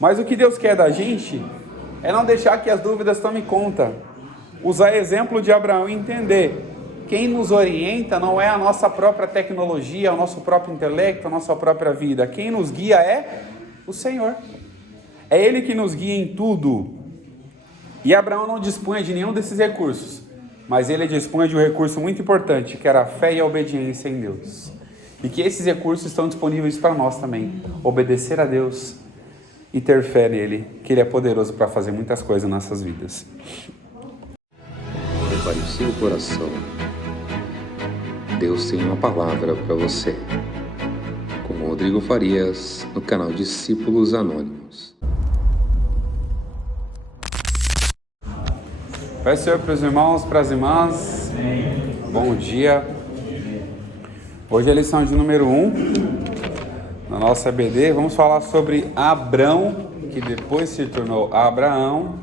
Mas o que Deus quer da gente é não deixar que as dúvidas tomem conta. Usar exemplo de Abraão e entender. Quem nos orienta não é a nossa própria tecnologia, o nosso próprio intelecto, a nossa própria vida. Quem nos guia é o Senhor. É Ele que nos guia em tudo. E Abraão não dispunha de nenhum desses recursos, mas ele dispunha de um recurso muito importante, que era a fé e a obediência em Deus. E que esses recursos estão disponíveis para nós também. Obedecer a Deus e ter fé nele, que ele é poderoso para fazer muitas coisas nas nossas vidas. Prepare o seu coração. Deus tem uma palavra para você. Com Rodrigo Farias, no canal Discípulos Anônimos. Pai Senhor, para os irmãos, para as irmãs, bom dia. Hoje é a lição de número 1, na nossa EBD. Vamos falar sobre Abrão, que depois se tornou Abraão,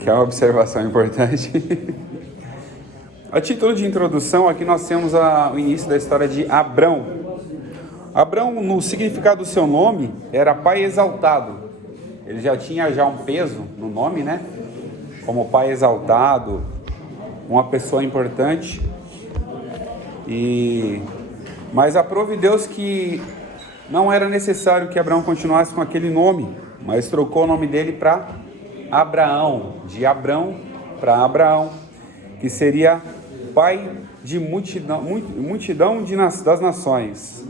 que é uma observação importante. A título de introdução, aqui nós temos o início da história de Abrão. Abrão, no significado do seu nome, era pai exaltado. Ele já tinha um peso no nome, né? Como pai exaltado, uma pessoa importante. Mas aprove Deus que não era necessário que Abraão continuasse com aquele nome, mas trocou o nome dele para Abraão, de Abrão para Abraão, que seria pai de multidão das nações.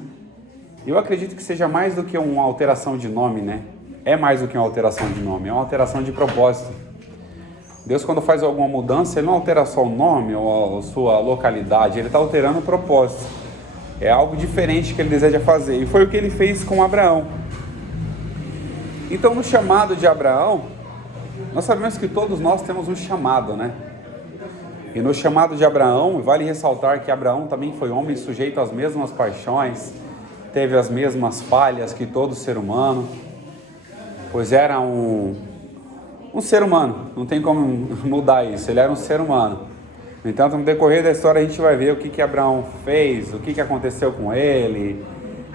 Eu acredito que seja mais do que uma alteração de nome, né? É mais do que uma alteração de nome, é uma alteração de propósito. Deus, quando faz alguma mudança, Ele não altera só o nome ou a sua localidade, Ele está alterando o propósito. É algo diferente que Ele deseja fazer, e foi o que Ele fez com Abraão. Então, no chamado de Abraão, nós sabemos que todos nós temos um chamado, né? E no chamado de Abraão, vale ressaltar que Abraão também foi homem sujeito às mesmas paixões, teve as mesmas falhas que todo ser humano, pois era um ser humano, não tem como mudar isso, ele era um ser humano. No entanto, no decorrer da história a gente vai ver o que Abraão fez, o que aconteceu com ele,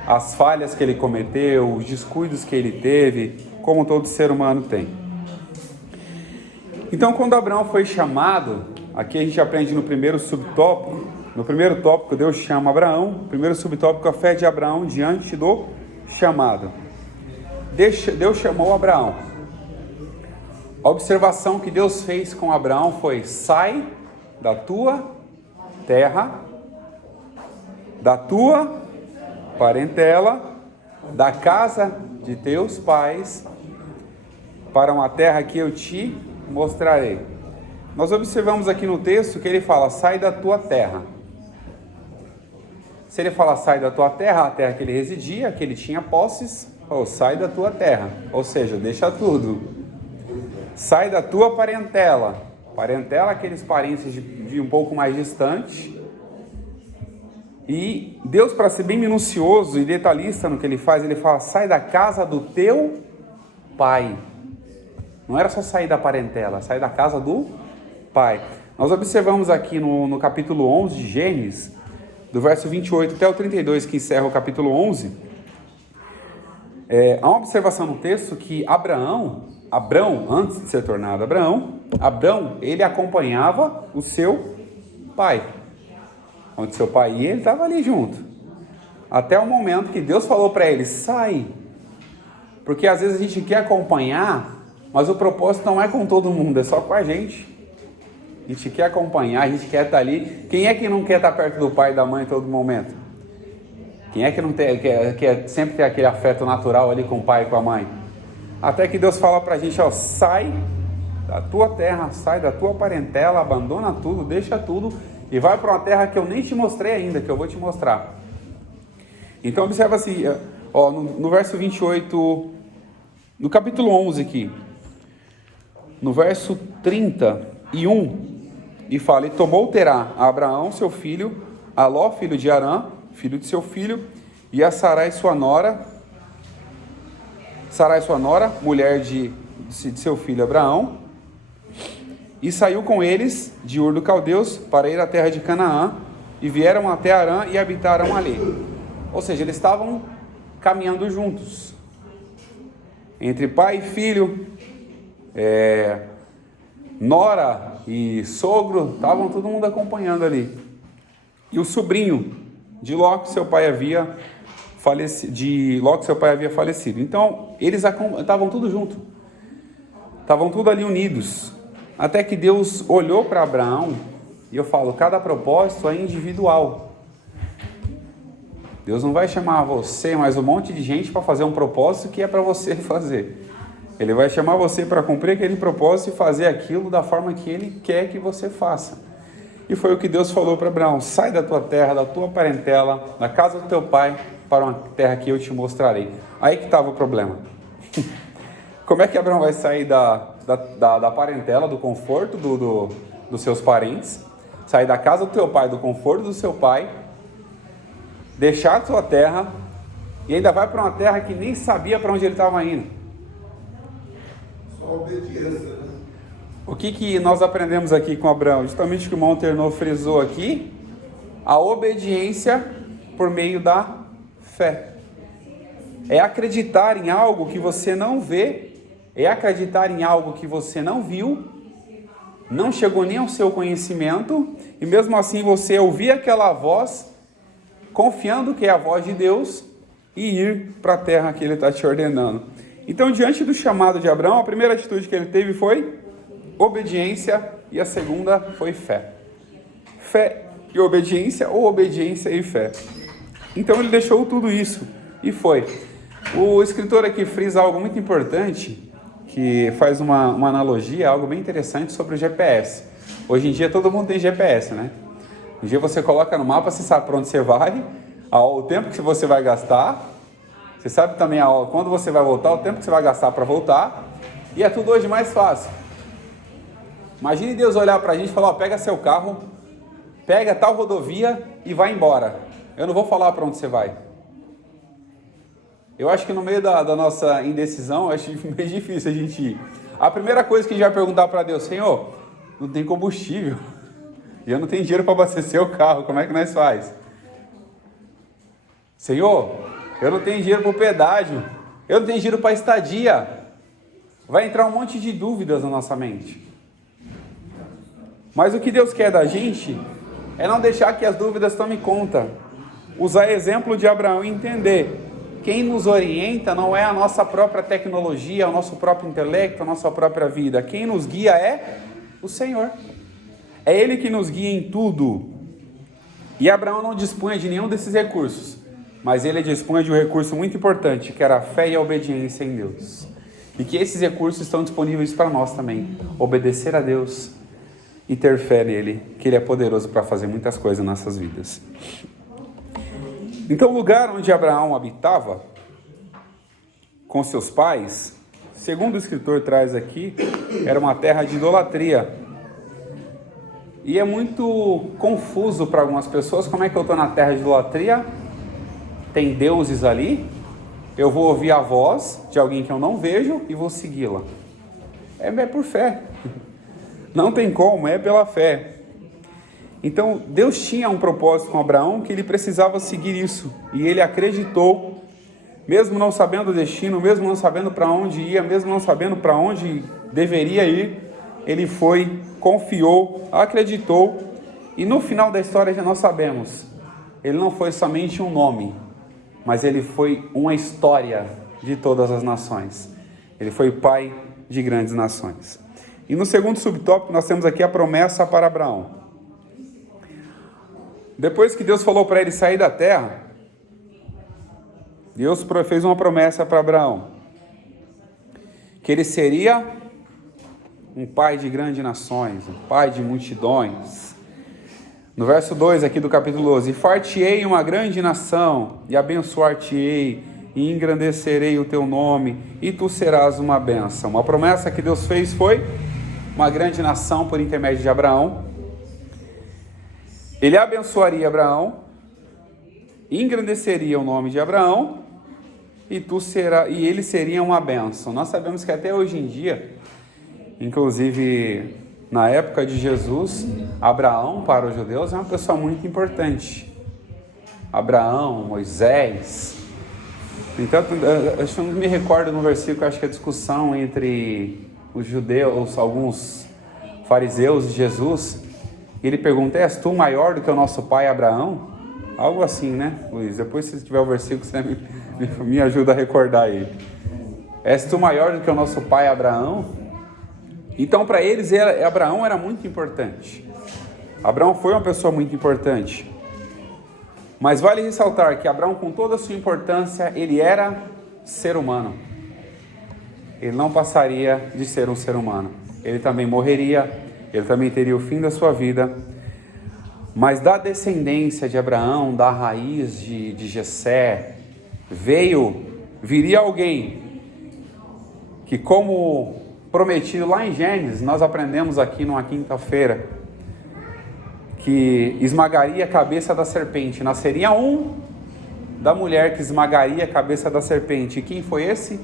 as falhas que ele cometeu, os descuidos que ele teve, como todo ser humano tem. Então, quando Abraão foi chamado, aqui a gente aprende no primeiro subtópico, no primeiro tópico Deus chama Abraão, no primeiro subtópico a fé de Abraão diante do chamado. Deus chamou Abraão. A observação que Deus fez com Abraão foi: sai da tua terra, da tua parentela, da casa de teus pais, para uma terra que eu te mostrarei. Nós observamos aqui no texto que ele fala: sai da tua terra. Se ele fala sai da tua terra, a terra que ele residia, que ele tinha posses, ou sai da tua terra, ou seja, deixa tudo. Sai da tua parentela. Parentela, aqueles parentes de um pouco mais distante. E Deus, para ser bem minucioso e detalhista no que ele faz, ele fala: sai da casa do teu pai. Não era só sair da parentela, sair da casa do pai. Nós observamos aqui no capítulo 11 de Gênesis, do verso 28 até o 32, que encerra o capítulo 11, há uma observação no texto que Abrão, antes de ser tornado Abrão, ele acompanhava o seu pai. Onde seu pai ia, ele estava ali junto. Até o momento que Deus falou para ele: sai. Porque às vezes a gente quer acompanhar, mas o propósito não é com todo mundo, é só com a gente. A gente quer acompanhar, a gente quer estar ali. Quem é que não quer estar perto do pai e da mãe em todo momento? Quem é que não quer sempre ter aquele afeto natural ali com o pai e com a mãe? Até que Deus fala pra gente: sai da tua terra, sai da tua parentela, abandona tudo, deixa tudo e vai para uma terra que eu nem te mostrei ainda, que eu vou te mostrar. Então observa assim, no verso 28, no capítulo 11 aqui, no verso 31, e fala: e tomou Terá a Abraão seu filho, a Ló filho de Arã, filho de seu filho, e a Sarai sua nora, mulher de seu filho Abraão, e saiu com eles de Ur dos Caldeus para ir à terra de Canaã, e vieram até Arã e habitaram ali. Ou seja, eles estavam caminhando juntos. Entre pai e filho, nora e sogro, estavam todo mundo acompanhando ali. E o sobrinho de Ló, que seu pai havia falecido. Então, eles estavam tudo junto. Estavam tudo ali unidos. Até que Deus olhou para Abraão, e eu falo, cada propósito é individual. Deus não vai chamar você, mas um monte de gente para fazer um propósito que é para você fazer. Ele vai chamar você para cumprir aquele propósito e fazer aquilo da forma que Ele quer que você faça. E foi o que Deus falou para Abraão: sai da tua terra, da tua parentela, da casa do teu pai, para uma terra que eu te mostrarei. Aí que estava o problema. Como é que Abraão vai sair da parentela, do conforto dos seus parentes, sair da casa do teu pai, do conforto do seu pai, deixar a tua terra e ainda vai para uma terra que nem sabia para onde ele estava indo? Só obediência, né? O que nós aprendemos aqui com Abraão? Justamente o que o irmão Ternô frisou aqui: a obediência por meio da fé. É acreditar em algo que você não vê, é acreditar em algo que você não viu, não chegou nem ao seu conhecimento, e mesmo assim você ouvir aquela voz, confiando que é a voz de Deus, e ir para a terra que Ele está te ordenando. Então, diante do chamado de Abraão, a primeira atitude que ele teve foi obediência, e a segunda foi fé. Fé e obediência, ou obediência e fé. Então ele deixou tudo isso e foi. O escritor aqui frisa algo muito importante, que faz uma analogia, algo bem interessante sobre o GPS. Hoje em dia todo mundo tem GPS, né? Um dia você coloca no mapa, você sabe para onde você vai, o tempo que você vai gastar, você sabe também quando você vai voltar, o tempo que você vai gastar para voltar, e é tudo hoje mais fácil. Imagine Deus olhar para a gente e falar: pega seu carro, pega tal rodovia e vai embora. Eu não vou falar para onde você vai. Eu acho que no meio da nossa indecisão, eu acho meio difícil a gente ir. A primeira coisa que a gente vai perguntar para Deus: Senhor, não tem combustível, e eu não tenho dinheiro para abastecer o carro, como é que nós faz? Senhor, eu não tenho dinheiro para o pedágio, eu não tenho dinheiro para a estadia. Vai entrar um monte de dúvidas na nossa mente. Mas o que Deus quer da gente é não deixar que as dúvidas tomem conta. Usar exemplo de Abraão e entender: quem nos orienta não é a nossa própria tecnologia, o nosso próprio intelecto, a nossa própria vida. Quem nos guia é o Senhor. É Ele que nos guia em tudo. E Abraão não dispunha de nenhum desses recursos, mas ele dispunha de um recurso muito importante, que era a fé e a obediência em Deus. E que esses recursos estão disponíveis para nós também. Obedecer a Deus e ter fé nele, que Ele é poderoso para fazer muitas coisas nas nossas vidas. Então, o lugar onde Abraão habitava com seus pais, segundo o escritor traz aqui, era uma terra de idolatria. E é muito confuso para algumas pessoas: como é que eu estou na terra de idolatria? Tem deuses ali, eu vou ouvir a voz de alguém que eu não vejo e vou segui-la. É por fé. Não tem como, é pela fé. Então, Deus tinha um propósito com Abraão, que ele precisava seguir isso. E ele acreditou, mesmo não sabendo o destino, mesmo não sabendo para onde ia, mesmo não sabendo para onde deveria ir, ele foi, confiou, acreditou. E no final da história já nós sabemos, ele não foi somente um nome, mas ele foi uma história de todas as nações. Ele foi pai de grandes nações. E no segundo subtópico nós temos aqui a promessa para Abraão. Depois que Deus falou para ele sair da terra, Deus fez uma promessa para Abraão, que ele seria um pai de grandes nações, um pai de multidões. No verso 2 aqui do capítulo 12: e far-te-ei uma grande nação, e abençoar-te-ei, e engrandecerei o teu nome, e tu serás uma bênção. Uma promessa que Deus fez foi uma grande nação por intermédio de Abraão. Ele abençoaria Abraão, engrandeceria o nome de Abraão, e ele seria uma bênção. Nós sabemos que até hoje em dia, inclusive na época de Jesus, Abraão para os judeus é uma pessoa muito importante. Abraão, Moisés, Então, eu não me recordo no versículo, acho que a discussão entre os judeus, alguns fariseus e Jesus, ele pergunta: és tu maior do que o nosso pai Abraão? Algo assim, né, Luiz? Depois, se tiver o versículo, você me ajuda a recordar ele. És tu maior do que o nosso pai Abraão? Então, para eles, Abraão era muito importante. Abraão foi uma pessoa muito importante. Mas vale ressaltar que Abraão, com toda a sua importância, ele era ser humano. Ele não passaria de ser um ser humano. Ele também morreria, ele também teria o fim da sua vida. Mas da descendência de Abraão, da raiz de Jessé, viria alguém que, como prometido lá em Gênesis, nós aprendemos aqui numa quinta-feira, que esmagaria a cabeça da serpente. Nasceria um da mulher que esmagaria a cabeça da serpente. E quem foi esse?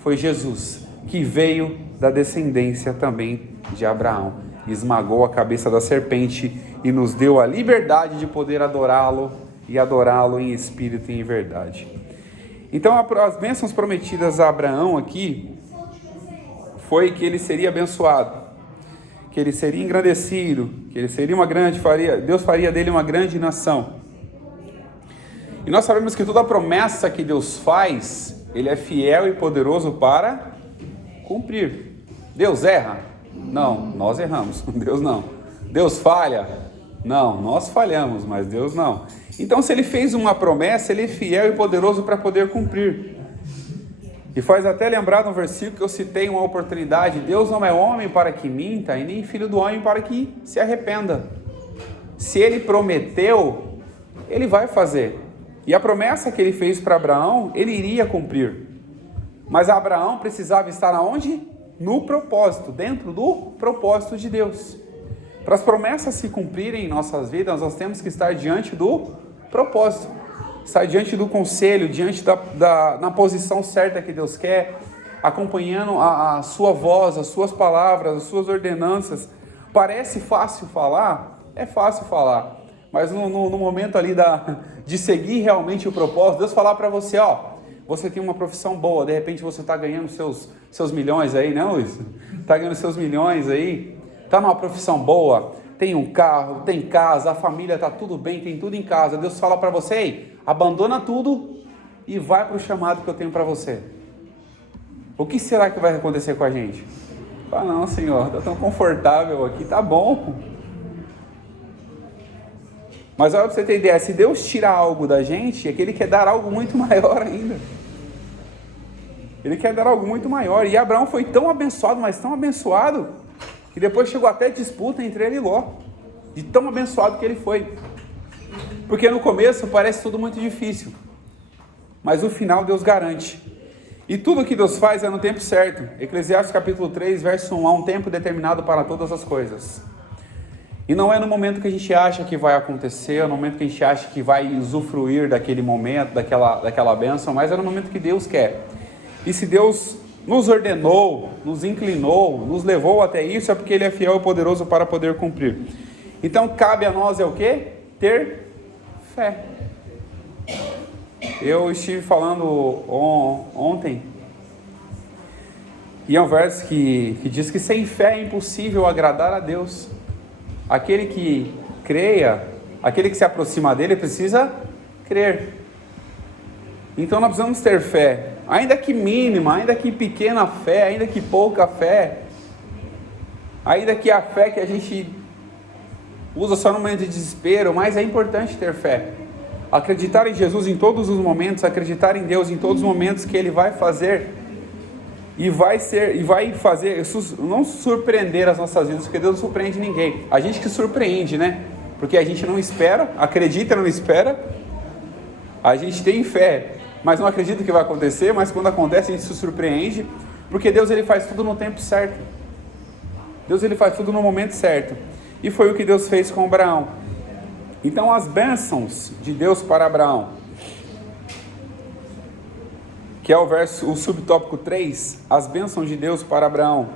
Foi Jesus, que veio da descendência também de Abraão. Esmagou a cabeça da serpente e nos deu a liberdade de poder adorá-lo e adorá-lo em espírito e em verdade. Então, as bênçãos prometidas a Abraão aqui foi que ele seria abençoado, que ele seria engrandecido, que ele seria Deus faria dele uma grande nação. E nós sabemos que toda promessa que Deus faz, ele é fiel e poderoso para cumprir. Deus erra? Não, nós erramos. Deus não. Deus falha? Não, nós falhamos, mas Deus não. Então, se ele fez uma promessa, ele é fiel e poderoso para poder cumprir. E faz até lembrar no versículo que eu citei uma oportunidade: Deus não é homem para que minta, e nem filho do homem para que se arrependa. Se ele prometeu, ele vai fazer. E a promessa que ele fez para Abraão, ele iria cumprir. Mas Abraão precisava estar aonde? No propósito, dentro do propósito de Deus. Para as promessas se cumprirem em nossas vidas, nós temos que estar diante do propósito. Estar diante do conselho, diante na posição certa que Deus quer, acompanhando a sua voz, as suas palavras, as suas ordenanças. Parece fácil falar? É fácil falar. Mas no momento ali de seguir realmente o propósito, Deus falar para você: ó, você tem uma profissão boa, de repente você está ganhando seus milhões aí, né, Luiz? Está ganhando seus milhões aí, está numa profissão boa, tem um carro, tem casa, a família está tudo bem, tem tudo em casa. Deus fala para você: ei, abandona tudo e vai para o chamado que eu tenho para você. O que será que vai acontecer com a gente? Ah, não, Senhor, está tão confortável aqui, tá bom. Mas olha, para você ter ideia, se Deus tirar algo da gente, é que Ele quer dar algo muito maior ainda. Ele quer dar algo muito maior. E Abraão foi tão abençoado, mas tão abençoado, que depois chegou até disputa entre ele e Ló, de tão abençoado que ele foi. Porque no começo parece tudo muito difícil, mas no final Deus garante. E tudo que Deus faz é no tempo certo. Eclesiastes capítulo 3, verso 1, há um tempo determinado para todas as coisas. E não é no momento que a gente acha que vai acontecer, é no momento que a gente acha que vai usufruir daquele momento, daquela bênção, mas é no momento que Deus quer. E se Deus nos ordenou, nos inclinou, nos levou até isso, é porque Ele é fiel e poderoso para poder cumprir. Então cabe a nós o quê? Ter fé. Eu estive falando ontem, e é um verso que diz que sem fé é impossível agradar a Deus. Aquele que creia, aquele que se aproxima dele precisa crer. Então nós precisamos ter fé, ainda que mínima, ainda que pequena fé, ainda que pouca fé, ainda que a fé que a gente usa só no momento de desespero, mas é importante ter fé. Acreditar em Jesus em todos os momentos, acreditar em Deus em todos os momentos que Ele vai fazer e vai fazer, não surpreender as nossas vidas, porque Deus não surpreende ninguém. A gente que surpreende, né? Porque a gente não espera, acredita, não espera. A gente tem fé, mas não acredita que vai acontecer, mas quando acontece a gente se surpreende, porque Deus Ele faz tudo no tempo certo. Deus Ele faz tudo no momento certo. E foi o que Deus fez com Abraão. Então as bênçãos de Deus para Abraão, que é o subtópico 3, as bênçãos de Deus para Abraão,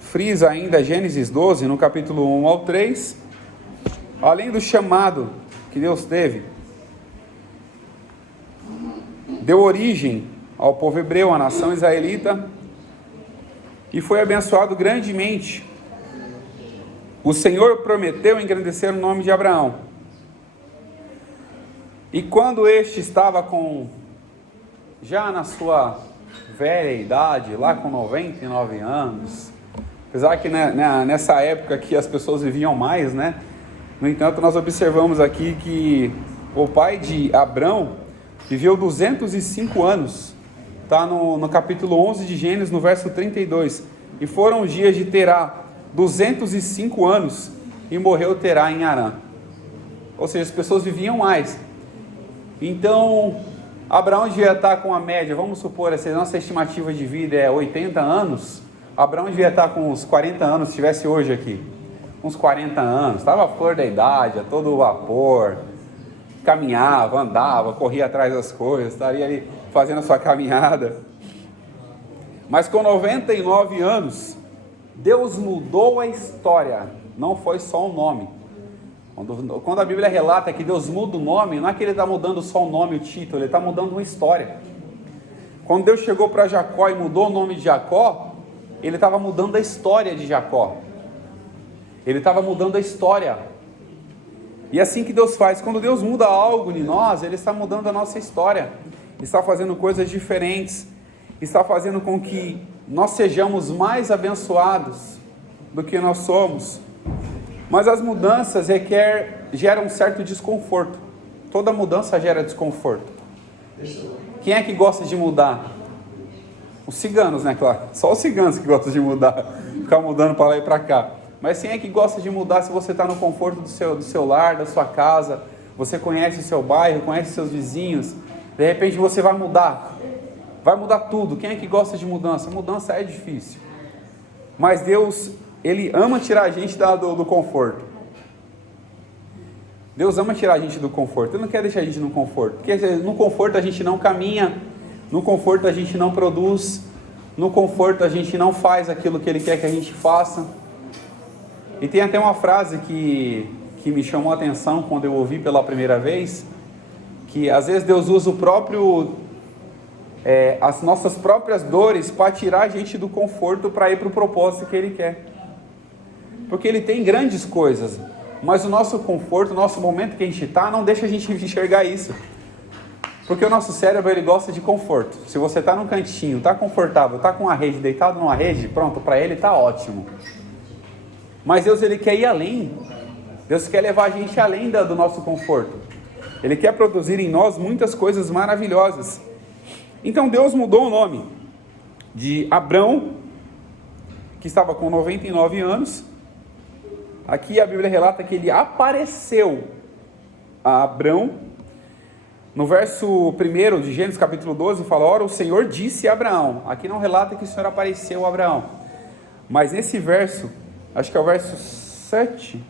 frisa ainda Gênesis 12, no capítulo 1 ao 3, além do chamado que Deus teve, deu origem ao povo hebreu, à nação israelita, e foi abençoado grandemente. O Senhor prometeu engrandecer o nome de Abraão. E quando este estava já na sua velha idade, lá com 99 anos, apesar que nessa época que as pessoas viviam mais, né? No entanto, nós observamos aqui que o pai de Abrão viveu 205 anos. Está no capítulo 11 de Gênesis, no verso 32. E foram os dias de Terá, 205 anos, e morreu Terá em Harã. Ou seja, as pessoas viviam mais. Então, Abraão devia estar com a média, vamos supor, se a nossa estimativa de vida é 80 anos, Abraão devia estar com uns 40 anos, se estivesse hoje aqui. Uns 40 anos, estava a flor da idade, a todo vapor, caminhava, andava, corria atrás das coisas, estaria ali fazendo a sua caminhada. Mas com 99 anos, Deus mudou a história, não foi só o nome. Quando a Bíblia relata que Deus muda o nome, não é que Ele está mudando só o nome, o título, Ele está mudando uma história. Quando Deus chegou para Jacó e mudou o nome de Jacó, Ele estava mudando a história de Jacó. Ele estava mudando a história. E é assim que Deus faz. Quando Deus muda algo em nós, Ele está mudando a nossa história. Está fazendo coisas diferentes. Está fazendo com que nós sejamos mais abençoados do que nós somos. Mas as mudanças geram um certo desconforto. Toda mudança gera desconforto. Quem é que gosta de mudar? Os ciganos, né, claro? Só os ciganos que gostam de mudar. Ficar mudando para lá e para cá. Mas quem é que gosta de mudar se você está no conforto do seu lar, da sua casa? Você conhece o seu bairro, conhece seus vizinhos. De repente você vai mudar. Vai mudar tudo. Quem é que gosta de mudança? Mudança é difícil. Mas Deus, Ele ama tirar a gente do conforto. Deus ama tirar a gente do conforto. Ele não quer deixar a gente no conforto. Porque no conforto a gente não caminha. No conforto a gente não produz. No conforto a gente não faz aquilo que Ele quer que a gente faça. E tem até uma frase que me chamou a atenção quando eu ouvi pela primeira vez. Que às vezes Deus usa as nossas próprias dores para tirar a gente do conforto para ir para o propósito que Ele quer. Porque Ele tem grandes coisas, mas o nosso conforto, o nosso momento que a gente está, não deixa a gente enxergar isso. Porque o nosso cérebro, ele gosta de conforto. Se você está num cantinho, está confortável, está com uma rede, deitado numa rede, pronto, para Ele está ótimo. Mas Deus, Ele quer ir além. Deus quer levar a gente além do nosso conforto. Ele quer produzir em nós muitas coisas maravilhosas. Então Deus mudou o nome de Abrão, que estava com 99 anos. Aqui a Bíblia relata que Ele apareceu a Abrão. No verso 1 de Gênesis capítulo 12 fala: ora, o Senhor disse a Abraão. Aqui não relata que o Senhor apareceu a Abraão. Mas nesse verso, acho que é o verso 7...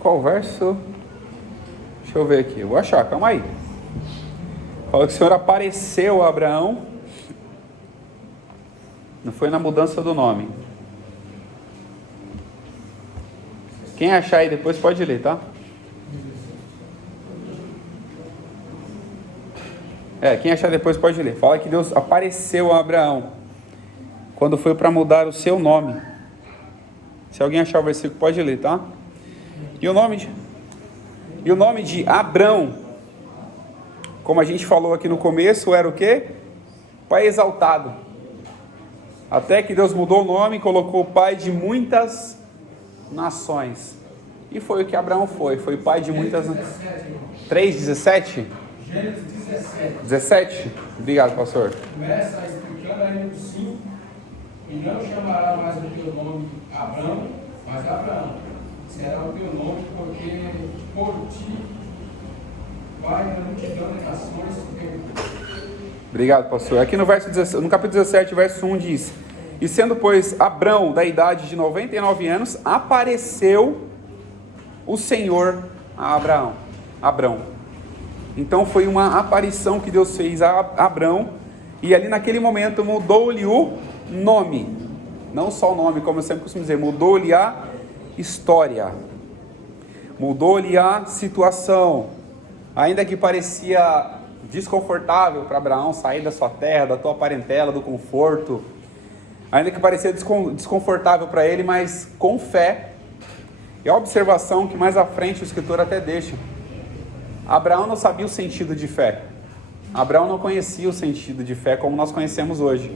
Qual verso? Deixa eu ver aqui, eu vou achar, calma aí. Fala que o Senhor apareceu a Abraão. Não foi na mudança do nome. Quem achar aí depois pode ler, tá? Quem achar depois pode ler. Fala que Deus apareceu a Abraão quando foi para mudar o seu nome. Se alguém achar o versículo pode ler, tá? E o nome de Abrão, como a gente falou aqui no começo, era o quê? Pai exaltado. Até que Deus mudou o nome e colocou pai de muitas nações. E foi o que Abraão foi pai de muitas nações. 3:17? Gênesis 17? Obrigado, pastor. Começa explicando aí no 5, e não chamará mais o teu nome Abrão, mas Abraão. Será o teu nome, porque por ti vai a multidão de nações do teu povo. Obrigado, pastor. Aqui no capítulo 17, verso 1 diz: e sendo, pois, Abrão da idade de 99 anos, apareceu o Senhor a Abrão. Então foi uma aparição que Deus fez a Abrão, e ali naquele momento mudou-lhe o nome. Não só o nome, como eu sempre costumo dizer, mudou-lhe a história. mudou-lhe a situação. Ainda que parecia desconfortável para Abraão sair da sua terra, da tua parentela, do conforto, ainda que parecia desconfortável para ele, mas com fé. E a observação que mais à frente o escritor até deixa: Abraão não sabia o sentido de fé. Abraão não conhecia o sentido de fé como nós conhecemos hoje.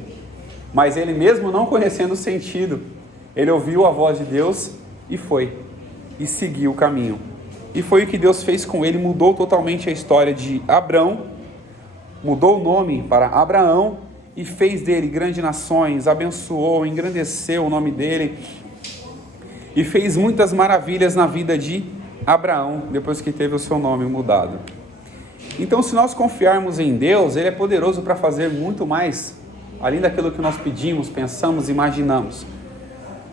Mas ele, mesmo não conhecendo o sentido, ele ouviu a voz de Deus e foi. E seguiu o caminho. E foi o que Deus fez com ele, mudou totalmente a história de Abrão, mudou o nome para Abraão e fez dele grandes nações, abençoou, engrandeceu o nome dele e fez muitas maravilhas na vida de Abraão, depois que teve o seu nome mudado. Então, se nós confiarmos em Deus, Ele é poderoso para fazer muito mais, além daquilo que nós pedimos, pensamos, imaginamos.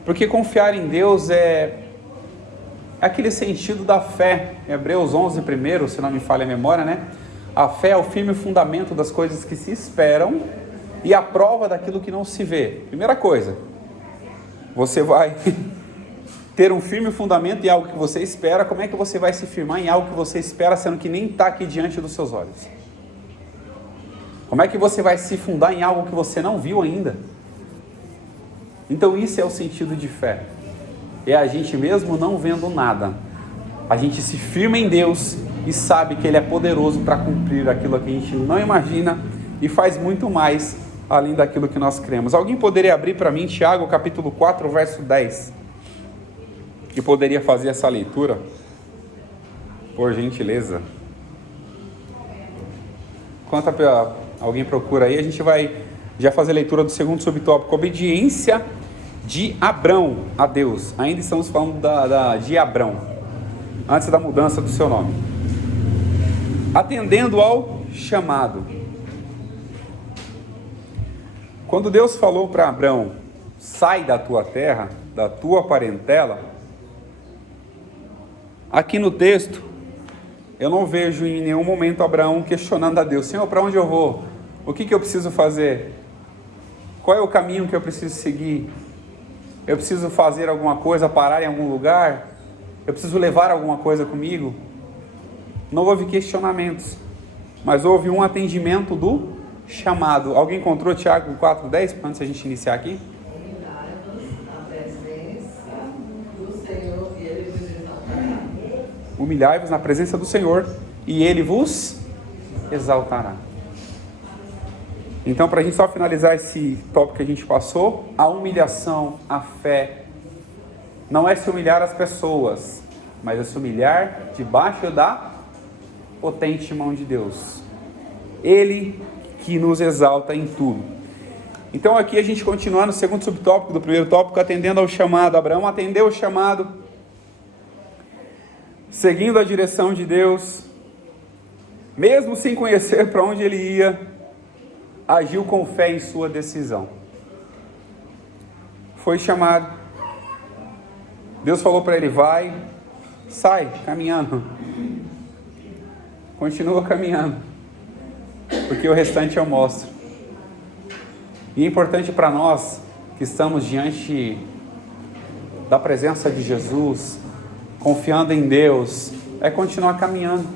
Porque confiar em Deus é aquele sentido da fé. Hebreus 11 primeiro, se não me falha a memória, né? A fé é o firme fundamento das coisas que se esperam e a prova daquilo que não se vê. Primeira coisa, você vai ter um firme fundamento em algo que você espera. Como é que você vai se firmar em algo que você espera, sendo que nem está aqui diante dos seus olhos? Como é que você vai se fundar em algo que você não viu ainda? Então isso é o sentido de fé. É a gente mesmo não vendo nada, a gente se firma em Deus e sabe que Ele é poderoso para cumprir aquilo que a gente não imagina e faz muito mais além daquilo que nós cremos. Alguém poderia abrir para mim Tiago capítulo 4, verso 10? Que poderia fazer essa leitura? Por gentileza. Enquanto alguém procura aí, a gente vai já fazer a leitura do segundo subtópico, obediência de Abrão a Deus. Ainda estamos falando de Abrão, antes da mudança do seu nome. Atendendo ao chamado. Quando Deus falou para Abrão, sai da tua terra, da tua parentela, aqui no texto, eu não vejo em nenhum momento Abraão questionando a Deus: Senhor, para onde eu vou? O que eu preciso fazer? Qual é o caminho que eu preciso seguir? Eu preciso fazer alguma coisa, parar em algum lugar? Eu preciso levar alguma coisa comigo? Não houve questionamentos, mas houve um atendimento do chamado. Alguém encontrou Tiago 4,10, antes da gente iniciar aqui? Humilhai-vos na presença do Senhor e Ele vos exaltará. Então, para a gente só finalizar esse tópico que a gente passou, a humilhação, a fé, não é se humilhar as pessoas, mas é se humilhar debaixo da potente mão de Deus. Ele que nos exalta em tudo. Então aqui a gente continua no segundo subtópico do primeiro tópico, atendendo ao chamado. Abraão atendeu o chamado, seguindo a direção de Deus, mesmo sem conhecer para onde ele ia, agiu com fé em sua decisão. Foi chamado. Deus falou para ele: vai, sai, caminhando. Continua caminhando, porque o restante eu mostro. E é importante para nós que estamos diante da presença de Jesus, confiando em Deus, é continuar caminhando.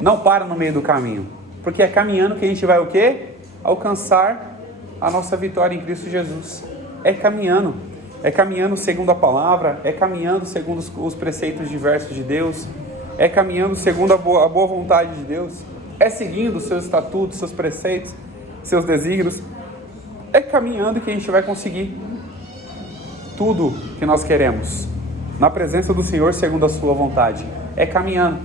Não para no meio do caminho, porque é caminhando que a gente vai o quê? Alcançar a nossa vitória em Cristo Jesus. É caminhando segundo a palavra, é caminhando segundo os preceitos diversos de Deus, é caminhando segundo a boa vontade de Deus, é seguindo os seus estatutos, seus preceitos, seus desígnios. É caminhando que a gente vai conseguir tudo que nós queremos, na presença do Senhor segundo a sua vontade. É caminhando.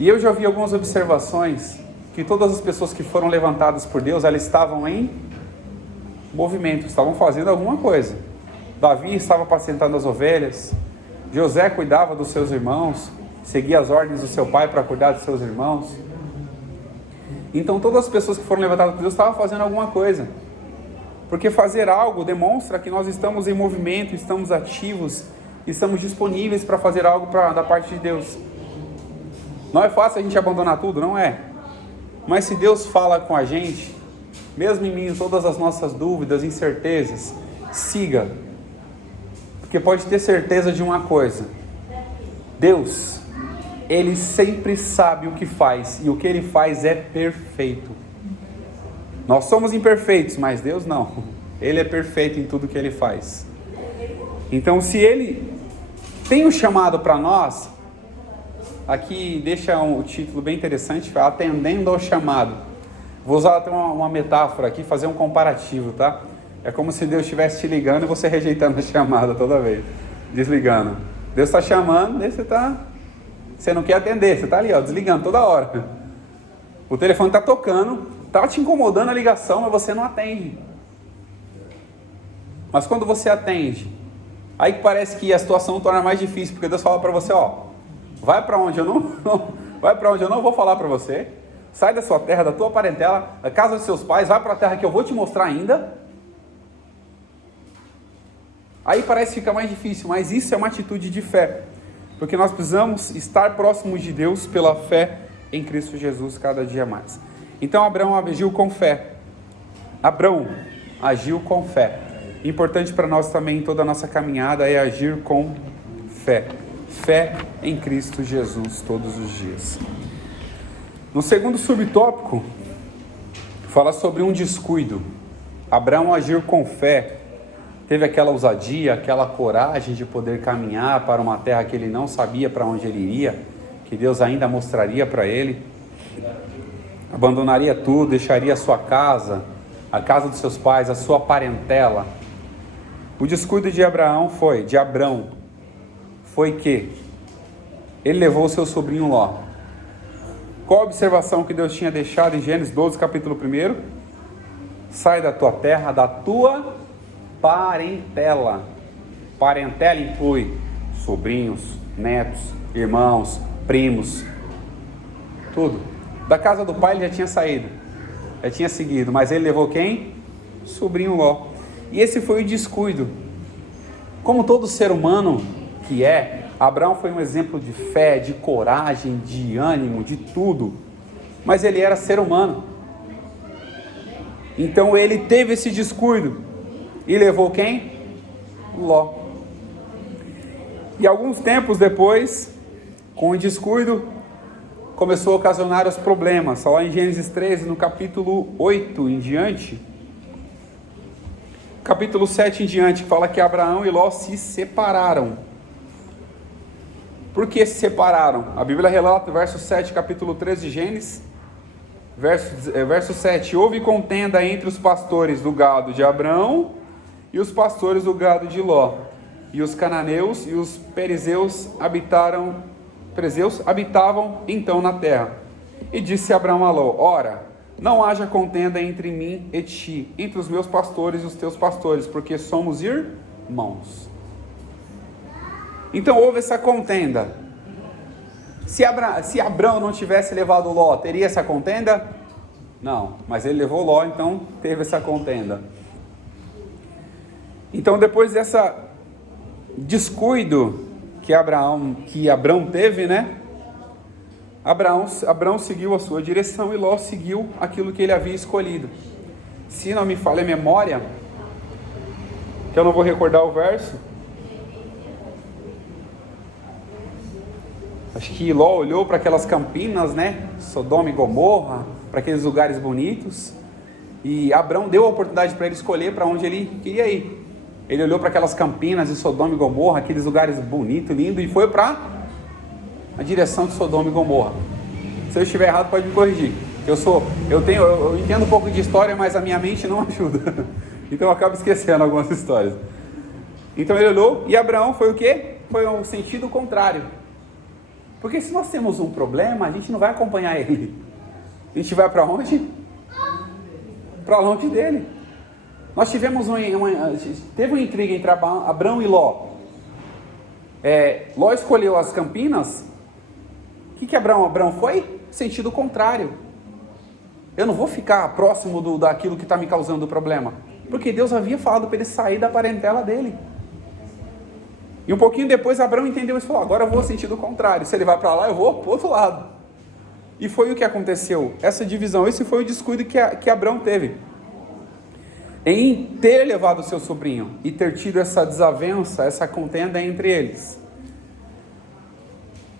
E eu já vi algumas observações que todas as pessoas que foram levantadas por Deus, elas estavam em movimento, estavam fazendo alguma coisa. Davi estava apacentando as ovelhas, José cuidava dos seus irmãos, seguia as ordens do seu pai para cuidar dos seus irmãos. Então todas as pessoas que foram levantadas por Deus estavam fazendo alguma coisa, porque fazer algo demonstra que nós estamos em movimento, estamos ativos, estamos disponíveis para fazer algo da parte de Deus. Não é fácil a gente abandonar tudo, não é? Mas se Deus fala com a gente, mesmo em meio a todas as nossas dúvidas, incertezas, siga. Porque pode ter certeza de uma coisa: Deus, Ele sempre sabe o que faz, e o que Ele faz é perfeito. Nós somos imperfeitos, mas Deus não. Ele é perfeito em tudo que Ele faz. Então, se Ele tem um chamado para nós, aqui deixa o título bem interessante, atendendo ao chamado. Vou usar até uma metáfora aqui, fazer um comparativo, tá? É como se Deus estivesse te ligando e você rejeitando a chamada toda vez, desligando. Deus está chamando, e você não quer atender, você está ali, ó, desligando toda hora. O telefone está tocando, está te incomodando a ligação, mas você não atende. Mas quando você atende, aí que parece que a situação torna mais difícil, porque Deus fala para você, ó, vai para onde eu não vou falar para você, sai da sua terra, da tua parentela, da casa dos seus pais, vai para a terra que eu vou te mostrar ainda. Aí parece ficar mais difícil, mas isso é uma atitude de fé, porque nós precisamos estar próximos de Deus pela fé em Cristo Jesus cada dia mais. Então Abraão agiu com fé. Abraão agiu com fé. Importante para nós também em toda a nossa caminhada é agir com fé. Fé em Cristo Jesus todos os dias. No segundo subtópico, fala sobre um descuido. Abraão agiu com fé. Teve aquela ousadia, aquela coragem de poder caminhar para uma terra que ele não sabia para onde ele iria, que Deus ainda mostraria para ele. Abandonaria tudo, deixaria a sua casa, a casa dos seus pais, a sua parentela. O descuido de Abraão foi que ele levou o seu sobrinho Ló. Qual a observação que Deus tinha deixado em Gênesis 12, capítulo 1? Sai da tua terra, da tua parentela. Parentela inclui sobrinhos, netos, irmãos, primos, tudo. Da casa do pai ele já tinha saído, já tinha seguido, mas ele levou quem? Sobrinho Ló. E esse foi o descuido. Como todo ser humano que é, Abraão foi um exemplo de fé, de coragem, de ânimo, de tudo. Mas ele era ser humano. Então ele teve esse descuido. E levou quem? Ló. E alguns tempos depois, com o descuido, começou a ocasionar os problemas. Só lá em Gênesis 13, no capítulo 8 em diante, capítulo 7 em diante, que fala que Abraão e Ló se separaram. Por que se separaram? A Bíblia relata, verso 7, capítulo 13 de Gênesis, verso 7, houve contenda entre os pastores do gado de Abraão e os pastores do gado de Ló, e os cananeus e os perizeus habitavam então na terra. E disse Abraão a Ló, ora, não haja contenda entre mim e ti, entre os meus pastores e os teus pastores, porque somos irmãos. Então houve essa contenda. Se Abraão não tivesse levado Ló, teria essa contenda? Não, mas ele levou Ló, então teve essa contenda. Então depois dessa descuido que Abraão teve, né? Abraão seguiu a sua direção e Ló seguiu aquilo que ele havia escolhido. Se não me falha a memória, que eu não vou recordar o verso, acho que Ló olhou para aquelas campinas, né? Sodoma e Gomorra, para aqueles lugares bonitos, e Abraão deu a oportunidade para ele escolher para onde ele queria ir. Ele olhou para aquelas campinas de Sodoma e Gomorra, aqueles lugares bonitos, lindos, e foi para a direção de Sodoma e Gomorra. Se eu estiver errado, pode me corrigir. Eu entendo um pouco de história, mas a minha mente não ajuda. Então eu acabo esquecendo algumas histórias. Então ele olhou, e Abraão foi o quê? Foi um sentido contrário. Porque se nós temos um problema, a gente não vai acompanhar ele. A gente vai para onde? Para longe dele. Nós tivemos teve uma intriga entre Abraão e Ló. Ló escolheu as campinas. O que Abraão foi? Sentido contrário. Eu não vou ficar próximo daquilo que está me causando o problema. Porque Deus havia falado para ele sair da parentela dele. E um pouquinho depois Abraão entendeu isso e falou, agora eu vou sentido contrário. Se ele vai para lá, eu vou para o outro lado. E foi o que aconteceu. Essa divisão, esse foi o descuido que Abraão teve. em ter levado o seu sobrinho e ter tido essa desavença, essa contenda entre eles.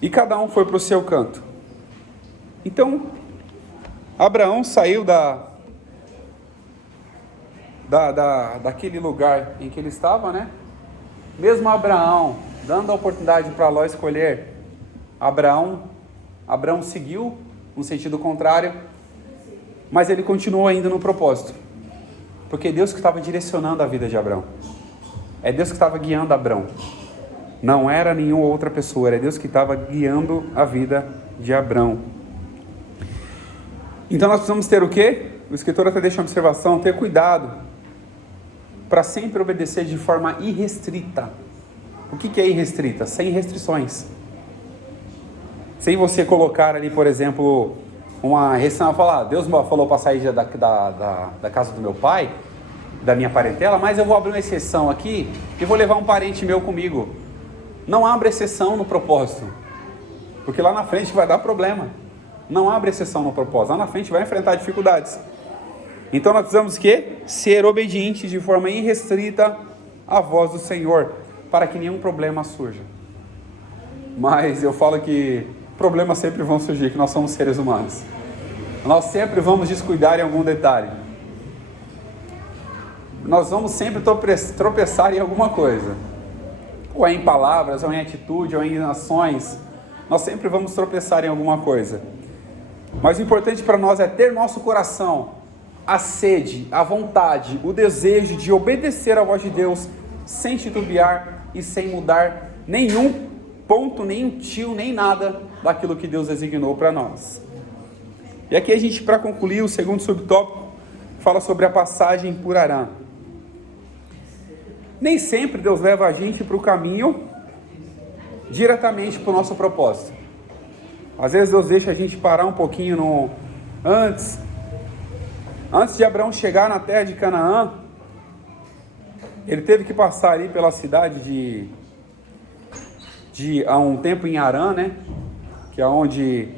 E cada um foi para o seu canto. Então, Abraão saiu daquele lugar em que ele estava, né? Mesmo Abraão dando a oportunidade para Ló escolher, Abraão seguiu no sentido contrário, mas ele continuou ainda no propósito, porque Deus que estava direcionando a vida de Abraão, é Deus que estava guiando Abraão, não era nenhuma outra pessoa, era Deus que estava guiando a vida de Abraão. Então nós precisamos ter o quê? O escritor até deixa uma observação, ter cuidado para sempre obedecer de forma irrestrita. O que é irrestrita? Sem restrições. Sem você colocar ali, por exemplo, uma restrição, falar, Deus falou para sair da casa do meu pai, da minha parentela, mas eu vou abrir uma exceção aqui e vou levar um parente meu comigo. Não abre exceção no propósito, porque lá na frente vai dar problema. Não abre exceção no propósito, lá na frente vai enfrentar dificuldades. Então nós precisamos ser obedientes de forma irrestrita à voz do Senhor, para que nenhum problema surja. Mas eu falo que problemas sempre vão surgir, que nós somos seres humanos. Nós sempre vamos descuidar em algum detalhe. Nós vamos sempre tropeçar em alguma coisa. Ou é em palavras, ou em atitude, ou em ações. Nós sempre vamos tropeçar em alguma coisa. Mas o importante para nós é ter nosso coração a sede, a vontade, o desejo de obedecer à voz de Deus, sem titubear e sem mudar nenhum ponto, nenhum tio, nem nada daquilo que Deus designou para nós. E aqui a gente, para concluir, o segundo subtópico fala sobre a passagem por Harã. Nem sempre Deus leva a gente para o caminho diretamente para o nosso propósito. Às vezes Deus deixa a gente parar um pouquinho antes de Abraão chegar na terra de Canaã. Ele teve que passar ali pela cidade há um tempo em Harã, né? Que é onde